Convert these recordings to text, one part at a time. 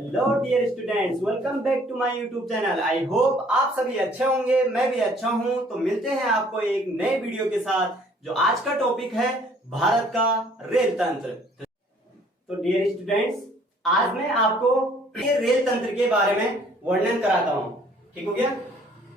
Hello dear students, welcome back to my YouTube channel. I hope आप सभी अच्छे होंगे, मैं भी अच्छा हूं। तो मिलते हैं आपको एक नए वीडियो के साथ, जो आज का टॉपिक है भारत का रेल तंत्र। तो डियर स्टूडेंट्स, आज मैं आपको ये रेल तंत्र के बारे में वर्णन कराता हूं। ठीक हो गया?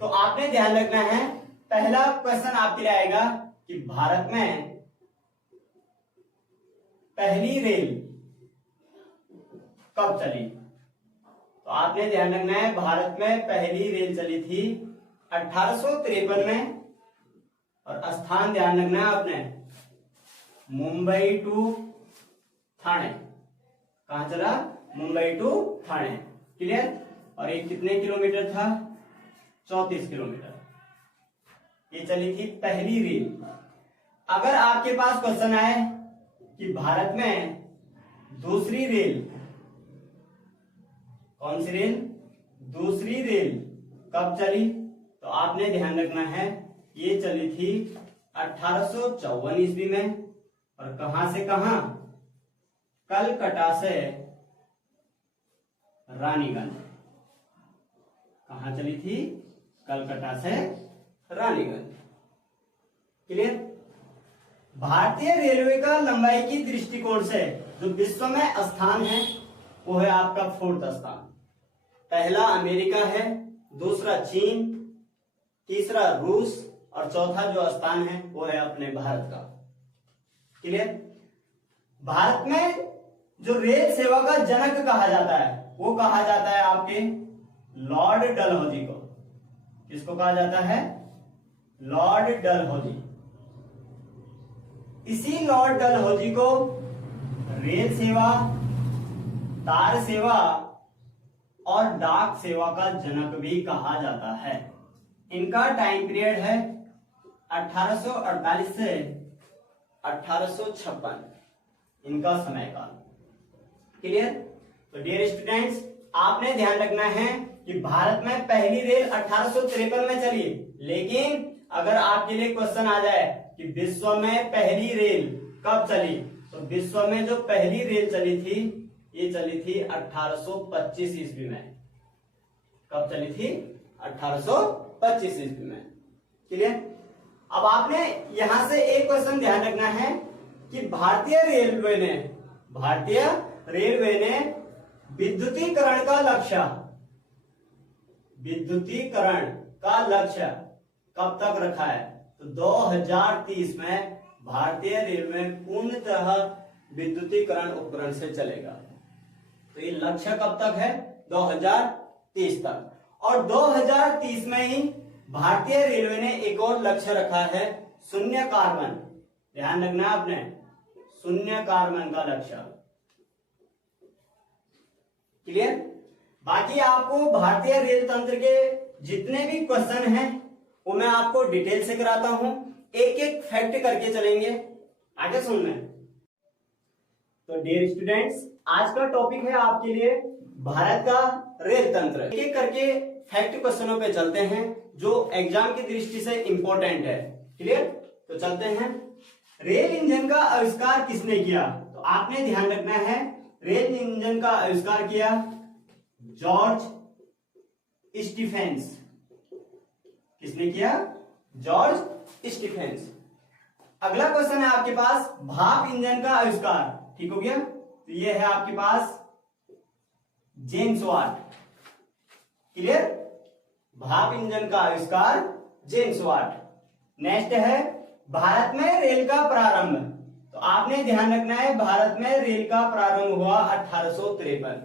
तो आपने ध्यान रखना है, पहला क्वेश्चन आपके लिए आएगा कि भारत में पहली रेल कब चली। तो आपने ध्यान रखना है, भारत में पहली रेल चली थी 1853 में, और स्थान ध्यान रखना है आपने, मुंबई टू ठाणे। कहां चला? मुंबई टू ठाणे। क्लियर? और ये कितने किलोमीटर था? 34 किलोमीटर। ये चली थी पहली रेल। अगर आपके पास क्वेश्चन आए कि भारत में दूसरी रेल, कौन सी रेल? दूसरी रेल कब चली? तो आपने ध्यान रखना है, ये चली थी 1854 ईस्वी में। और कहां से कहां? कलकत्ता से रानीगंज। कहां चली थी? कलकत्ता से रानीगंज। क्लियर? भारतीय रेलवे का लंबाई की दृष्टिकोण से जो विश्व में स्थान है वो है आपका 4th स्थान। पहला अमेरिका है, दूसरा चीन, तीसरा रूस, और चौथा जो स्थान है वो है अपने भारत का। क्लियर? भारत में जो रेल सेवा का जनक कहा जाता है वो कहा जाता है आपके लॉर्ड डलहौजी को। किसको कहा जाता है? लॉर्ड डलहौजी। इसी लॉर्ड डलहौजी को रेल सेवा, तार सेवा और डाक सेवा का जनक भी कहा जाता है। इनका टाइम पीरियड है 1848 से 1856, इनका समय काल। क्लियर? तो डियर स्टूडेंट्स, आपने ध्यान रखना है कि भारत में पहली रेल 1853 में चली। लेकिन अगर आपके लिए क्वेश्चन आ जाए कि विश्व में पहली रेल कब चली, तो विश्व में जो पहली रेल चली थी ये चली थी 1825 ईस्वी में। कब चली थी? 1825 ईस्वी में। क्लियर? अब आपने यहां से एक क्वेश्चन ध्यान रखना है कि भारतीय रेलवे ने विद्युतीकरण का लक्ष्य कब तक रखा है? तो 2030 में भारतीय रेलवे पूर्णतः विद्युतीकरण उपकरण से चलेगा। तो ये लक्ष्य कब तक है? 2030 तक। और 2030 में ही भारतीय रेलवे ने एक और लक्ष्य रखा है, शून्य कार्बन। ध्यान रखना है आपने, शून्य कार्बन का लक्ष्य। क्लियर? बाकी आपको भारतीय रेल तंत्र के जितने भी क्वेश्चन हैं वो मैं आपको डिटेल से कराता हूं, एक एक फैक्ट करके चलेंगे। आगे सुनना है। तो डियर स्टूडेंट्स, आज का टॉपिक है आपके लिए भारत का रेल तंत्र। एक एक करके फैक्ट क्वेश्चनों पे चलते हैं जो एग्जाम की दृष्टि से इंपॉर्टेंट है। क्लियर? तो चलते हैं। रेल इंजन का आविष्कार किसने किया? तो आपने ध्यान रखना है, रेल इंजन का आविष्कार किया जॉर्ज स्टीफेंस। किसने किया? George Stephen's. अगला क्वेश्चन है आपके पास, भाप इंजन का आविष्कार। ठीक हो गया? तो ये है आपके पास जेम्स वाट। क्लियर? भाप इंजन का आविष्कार जेम्स वाट। नेक्स्ट है, भारत में रेल का प्रारंभ। तो आपने ध्यान रखना है, भारत में रेल का प्रारंभ हुआ 1853।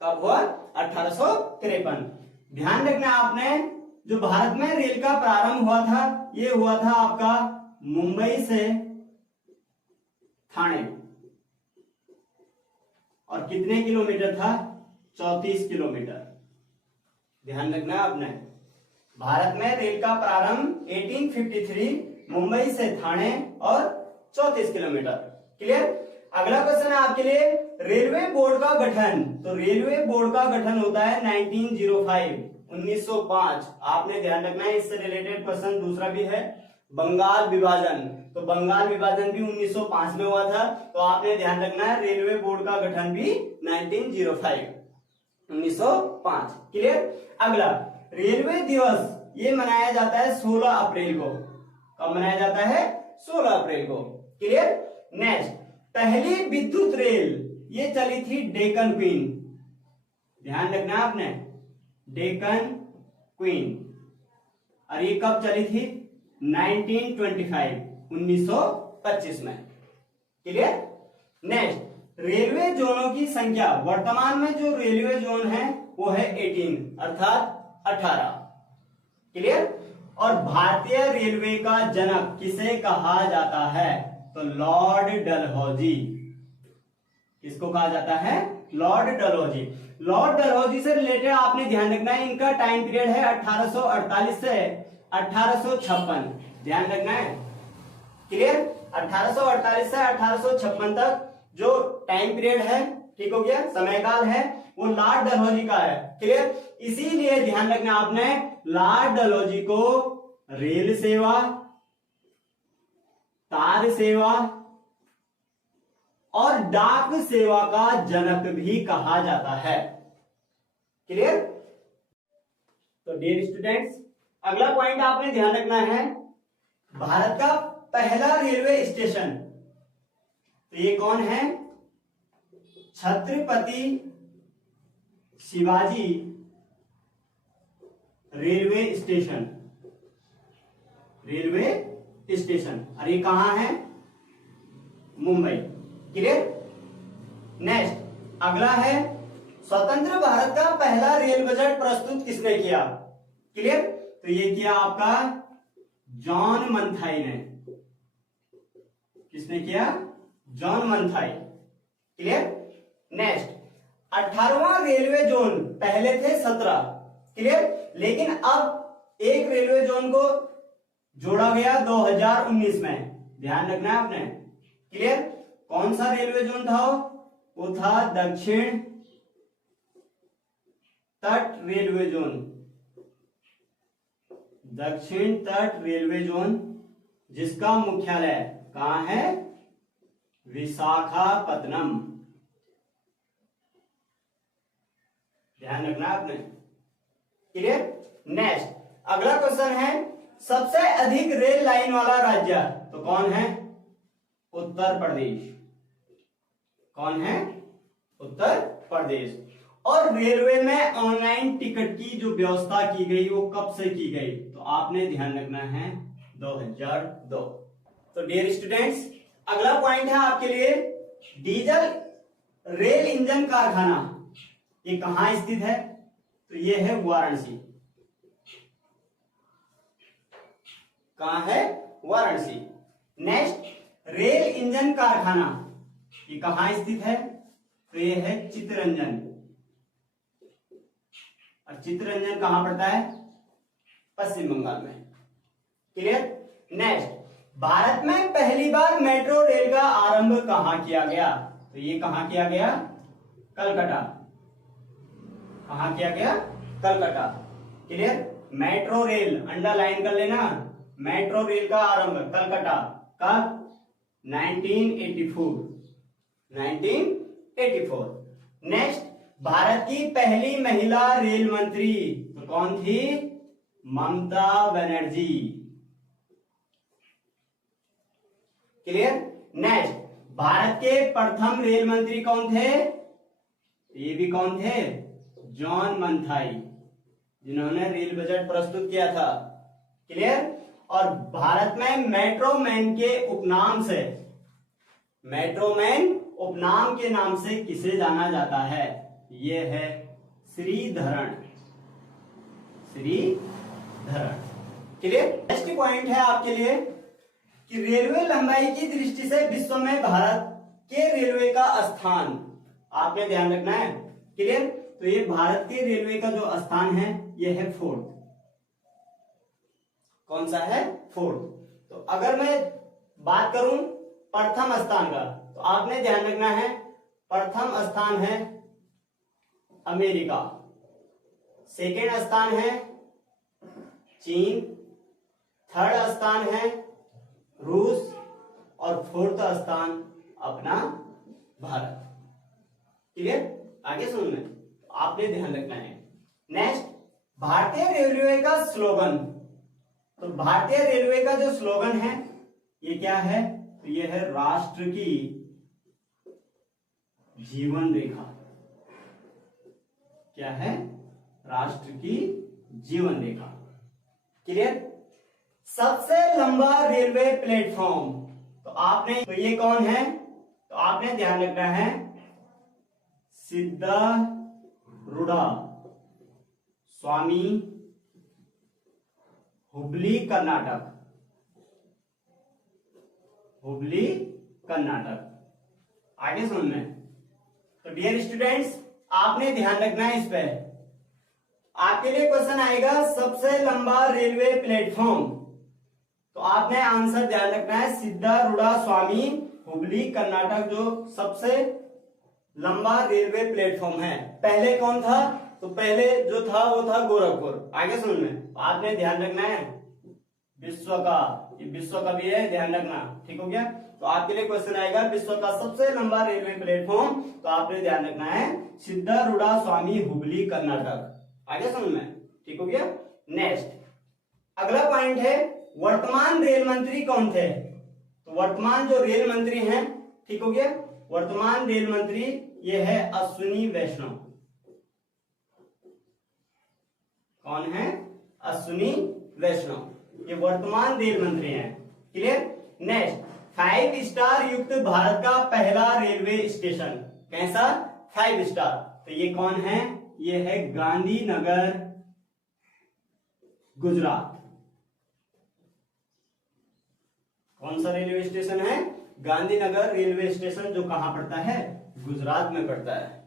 कब हुआ? 1853। ध्यान रखना आपने, जो भारत में रेल का प्रारंभ हुआ था ये हुआ था आपका मुंबई से ठाणे। और कितने किलोमीटर था? 34 किलोमीटर। ध्यान रखना आपने, भारत में रेल का प्रारंभ 1853 मुंबई से ठाणे और 34 किलोमीटर। क्लियर? अगला क्वेश्चन है आपके लिए, रेलवे बोर्ड का गठन। तो रेलवे बोर्ड का गठन होता है 1905। आपने ध्यान रखना है, इससे रिलेटेड क्वेश्चन दूसरा भी है, बंगाल विभाजन, तो बंगाल विभाजन भी 1905 में हुआ था। तो आपने ध्यान रखना है रेलवे बोर्ड का गठन भी 1905। क्लियर। अगला रेलवे दिवस ये मनाया जाता है 16 अप्रैल को। कब मनाया जाता है? 16 अप्रैल को। क्लियर। नेक्स्ट, पहली विद्युत रेल ये चली थी डेक्कन क्वीन। ध्यान रखना आपने, डेक्कन क्वीन। और ये कब चली थी? 1925 में। क्लियर। नेक्स्ट, रेलवे जोनों की संख्या, वर्तमान में जो रेलवे जोन है वो है 18 अर्थात 18। क्लियर। और भारतीय रेलवे का जनक किसे कहा जाता है? तो लॉर्ड डलहौजी। किसको कहा जाता है? लॉर्ड डलहौजी। लॉर्ड डलहौजी से रिलेटेड आपने ध्यान रखना है, इनका टाइम पीरियड है 1848 से 1856। ध्यान रखना है। क्लियर। 1848 से 1856 तक जो टाइम पीरियड है, ठीक हो गया, समयकाल है, वो लॉर्ड डलहौजी का है। क्लियर। इसीलिए ध्यान रखना आपने, लॉर्ड डलहौजी को रेल सेवा, तार सेवा और डाक सेवा का जनक भी कहा जाता है। क्लियर। तो डियर स्टूडेंट्स, अगला पॉइंट आपने ध्यान रखना है, भारत का पहला रेलवे स्टेशन, तो ये कौन है? Chhatrapati Shivaji railway station. Railway station, और ये कहां है? मुंबई। क्लियर। नेक्स्ट, अगला है, स्वतंत्र भारत का पहला रेल बजट प्रस्तुत किसने किया? क्लियर। तो ये किया आपका जॉन मंथाई ने। किसने किया? जॉन मंथाई। क्लियर। नेक्स्ट, 18वां रेलवे जोन, पहले थे 17। क्लियर। लेकिन अब एक रेलवे जोन को जोड़ा गया 2019 में। ध्यान रखना है आपने। क्लियर। कौन सा रेलवे जोन था? वो था दक्षिण तट रेलवे जोन। दक्षिण तट रेलवे जोन, जिसका मुख्यालय कहां है? विशाखापत्तनम। ध्यान रखना आपने। क्लियर। नेक्स्ट, अगला क्वेश्चन है, सबसे अधिक रेल लाइन वाला राज्य तो कौन है? उत्तर प्रदेश। कौन है? उत्तर प्रदेश। और रेलवे में ऑनलाइन टिकट की जो व्यवस्था की गई वो कब से की गई? तो आपने ध्यान रखना है 2002। तो डियर स्टूडेंट्स, अगला पॉइंट है आपके लिए, डीजल रेल इंजन कारखाना ये कहां स्थित है? तो ये है वाराणसी। कहां है? वाराणसी। नेक्स्ट, रेल इंजन कारखाना ये कहां स्थित है? तो ये है चित्तरंजन। और चित्तरंजन कहां पड़ता है? पश्चिम बंगाल में। क्लियर। नेक्स्ट, भारत में पहली बार मेट्रो रेल का आरंभ कहां किया गया? तो ये कहां किया गया? कलकत्ता। कहां किया गया? Calcutta. Clear. Metro rail underline कर लेना, मेट्रो रेल का आरंभ कलकत्ता का 1984। 1984। नेक्स्ट, भारत की पहली महिला रेल मंत्री तो कौन थी? ममता बनर्जी। क्लियर। नेक्स्ट, भारत के प्रथम रेल मंत्री कौन थे? ये भी कौन थे? जॉन मंथाई, जिन्होंने रेल बजट प्रस्तुत किया था। क्लियर। और भारत में मेट्रो मैन के उपनाम से, मेट्रो मैन उपनाम के नाम से किसे जाना जाता है? ये है Sreedharan. Sreedharan. Clear. Next point है आपके लिए कि रेलवे लंबाई की दृष्टि से विश्व में भारत के रेलवे का स्थान आपने ध्यान रखना है। क्लियर। तो ये भारत के रेलवे का जो स्थान है ये है 4th। कौन सा है? 4th। तो अगर मैं बात करूं प्रथम स्थान का, तो आपने ध्यान रखना है प्रथम स्थान है अमेरिका, सेकेंड स्थान है चीन, थर्ड स्थान है रूस और फोर्थ स्थान अपना भारत। क्लियर? आगे सुनना है, आपने ध्यान रखना है। नेक्स्ट, भारतीय रेलवे का स्लोगन। तो भारतीय रेलवे का जो स्लोगन है ये क्या है? तो ये है राष्ट्र की जीवन रेखा। क्या है? राष्ट्र की जीवन रेखा। क्लियर? सबसे लंबा रेलवे प्लेटफॉर्म, तो ये कौन है? तो आपने ध्यान रखना है सिद्धारूढ़ा स्वामी, हुबली कर्नाटक। हुबली कर्नाटक। आगे सुनना है। तो डियर स्टूडेंट्स, आपने ध्यान रखना है इस पे। आपके लिए क्वेश्चन आएगा सबसे लंबा रेलवे प्लेटफॉर्म, तो आपने आंसर ध्यान रखना है सिद्धारूढ़ा स्वामी, हुबली कर्नाटक, जो सबसे लंबा रेलवे प्लेटफॉर्म है। पहले कौन था? तो पहले जो था वो था गोरखपुर। आगे सुन में आपने ध्यान रखना है विश्व का, ये विश्व का भी है, ध्यान रखना। ठीक हो गया? तो आपके लिए क्वेश्चन आएगा विश्व का सबसे लंबा रेलवे प्लेटफॉर्म, तो आपने ध्यान रखना है सिद्धारूढ़ा स्वामी, हुबली कर्नाटक। आगे सुन में, ठीक हो गया? नेक्स्ट, अगला पॉइंट है वर्तमान रेल मंत्री कौन थे? तो वर्तमान जो रेल मंत्री हैं, ठीक हो गया, वर्तमान रेल मंत्री ये है अश्विनी वैष्णव। कौन है? अश्विनी वैष्णव, ये वर्तमान रेल मंत्री हैं। क्लियर? नेक्स्ट, 5 स्टार युक्त भारत का पहला रेलवे स्टेशन कैसा? 5 स्टार। तो ये कौन है? ये है गांधीनगर, गुजरात। कौन सा रेलवे स्टेशन है? गांधीनगर रेलवे स्टेशन, जो कहां पड़ता है? गुजरात में पड़ता है।